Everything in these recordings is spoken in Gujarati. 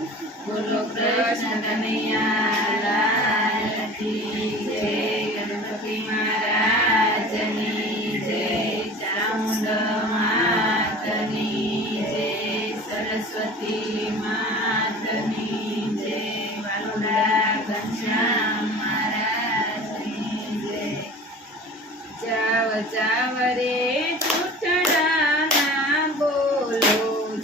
બોલો કૃષ્ણ કનૈયા લાલ કી જય, ગણપતિ મહારાજની જય, ચામુંડ માતની જય, સરસ્વતી માતની જય, વાલોડા ઘનશ્યામ મહારાજની જય। જાવ જાવ રે છૂટડાના બોલો,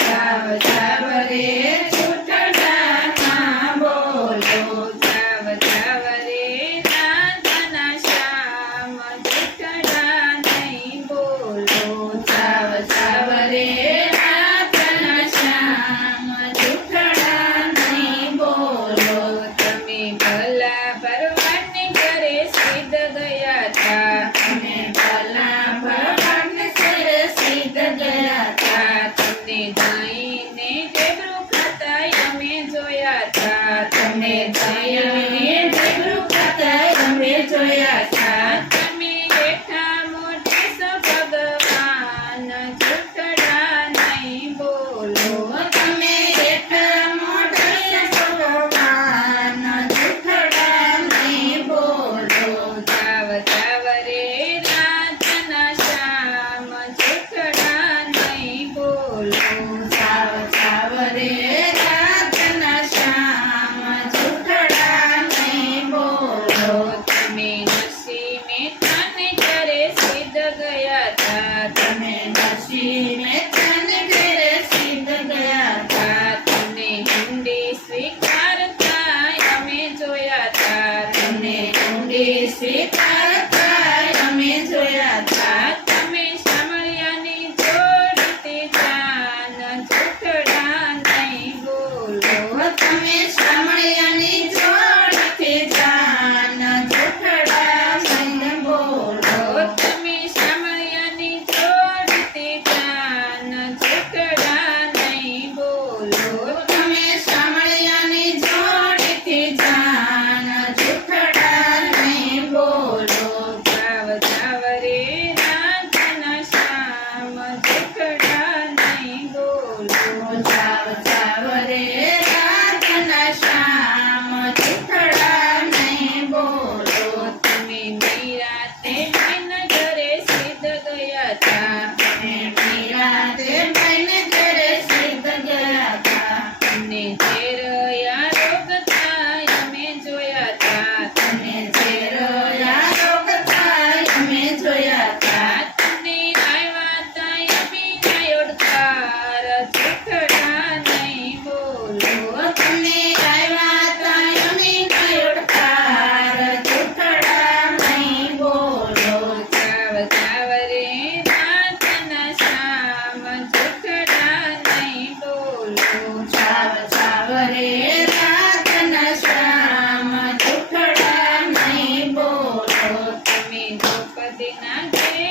જાવ જાવ રે છૂટડાના બોલો, જાવ જાવ રે રાધાના શ્યામ છૂટડા નહીં બોલો, જાવ જાવ રે રાધાના શ્યામ છૂટડા નહીં બોલો। તમે ભલા ભરવાડને ઘરે સિદ્ધ ગયા હતા, તમે ભલા ભરવાડને ઘરે સિદ્ધ ગયા હતા, તમને જઈને ઢેબરું ખાતા અમે જોયા હતા, તમને જઈને ઢેબરું ખાતા અમે જોયા હતા। તમે હેઠા મોટે સો ભગવાન છૂટડા નહીં બોલો, તમે હેઠા મોટે સો ભગવાન છૂટડા નહીં બોલો, જાવ જાવ રે રાધાના શ્યામ છૂટડા નહીં બોલો, જાવ જાવ રે રાધાના શ્યામ છૂટડા નહીં બોલો। તમે નરસિંહ મહેતાને ઘરે સિદ્ધ ગયા હતા, તમે નરસિંહ મહેતાને ઘરે સિદ્ધ ગયા હતા, તમને હુંડી સ્વીકારતા અમે જોયા હતા, તમને હુંડી સ્વીકારતા અમે જોયા હતા। તમે સાંભળ્યાની જોડતી જાન છૂટડા નહીં બોલો, તમે સાંભળ્યાની જોડતી જાન છૂટડા નહીં બોલો, તમે સાંભળ્યાની જોડતી જાન છૂટડા નહીં બોલો, તમે સાંભળ્યાની જોડતી જાન છૂટડા નહીં બોલો, જાવ જાવ રે રાધાના શ્યામ છૂટડા નહીં બોલો, જાવ જાવ રે રાધાના શ્યામ છૂટડા નહીં બોલો। તમે નિરાતે ભાઈને ઘરે સિદ્ધ ગયા હતા, તમે નિરાતે ભાઈને ઘરે સિદ્ધ ગયા હતા, તમને ઝેરયા રોગ થાય અમે જોયા હતા, તમે ઝેરયા રોગ થાય અમે જોયા હતા, તમને આવ્યા તા અભિનય ઓડકાર છૂટડા નહીં બોલો, તમે આવ્યા તા અભિનય ઓડકાર છૂટડા નહીં બોલો, જાવ જાવ રે રાધાના શ્યામ છૂટડા નહીં બોલો, જાવ જાવ રે રાધાના શ્યામ છૂટડા નહીં બોલો। તમે દ્રૌપદીના ઘરે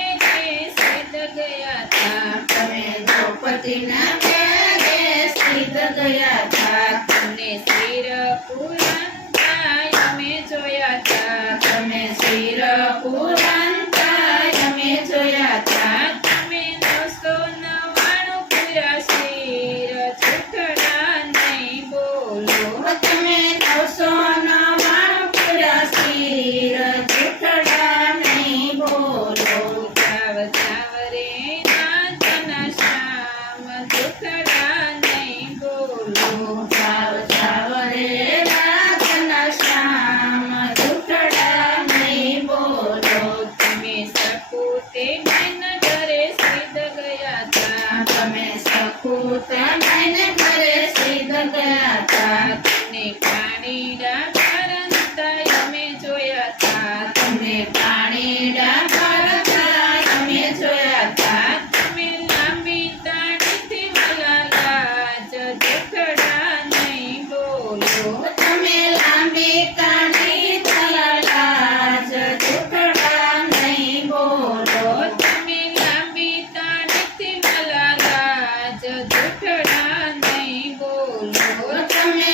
સિદ્ધ ગયા હતા, તમે દ્રૌપદીના ઘરે સિદ્ધ ગયા હતા, તમને શિર પુરાણતા અમે જોયા હતા, તમે શિર પુરાણતા અમે જોયા હતા, તમે 999 પૂરા શિર છૂટડા નહીં બોલો, તમે 999 પૂરા શિર છૂટડા નહીં બોલો, જાવ જાવ રે રાધાના શ્યામ છૂટડા નહીં બોલો, જાવ જાવ રે રાધાના શ્યામ છૂટડા નહીં બોલો। તમે સકુતે ભાઈને ઘરે સિદ્ધ ગયા હતા, તમે સકુતે ભાઈને ઘરે સિદ્ધ ગયા હતા, તમને પાણીડા ભરતા અમે જોયા હતા, તમને પાણીડા ભરતા અમે જોયા હતા, તમે લાંબી દાઢીથી વાલા લાજ છૂટડા નહીં બોલો, તમે લાંબી દાઢી વાલા લાજ છૂટડા નહીં બોલો, તમે લાંબી દાઢીથી વાલા લાજ છૂટડા નહીં બોલો, તમે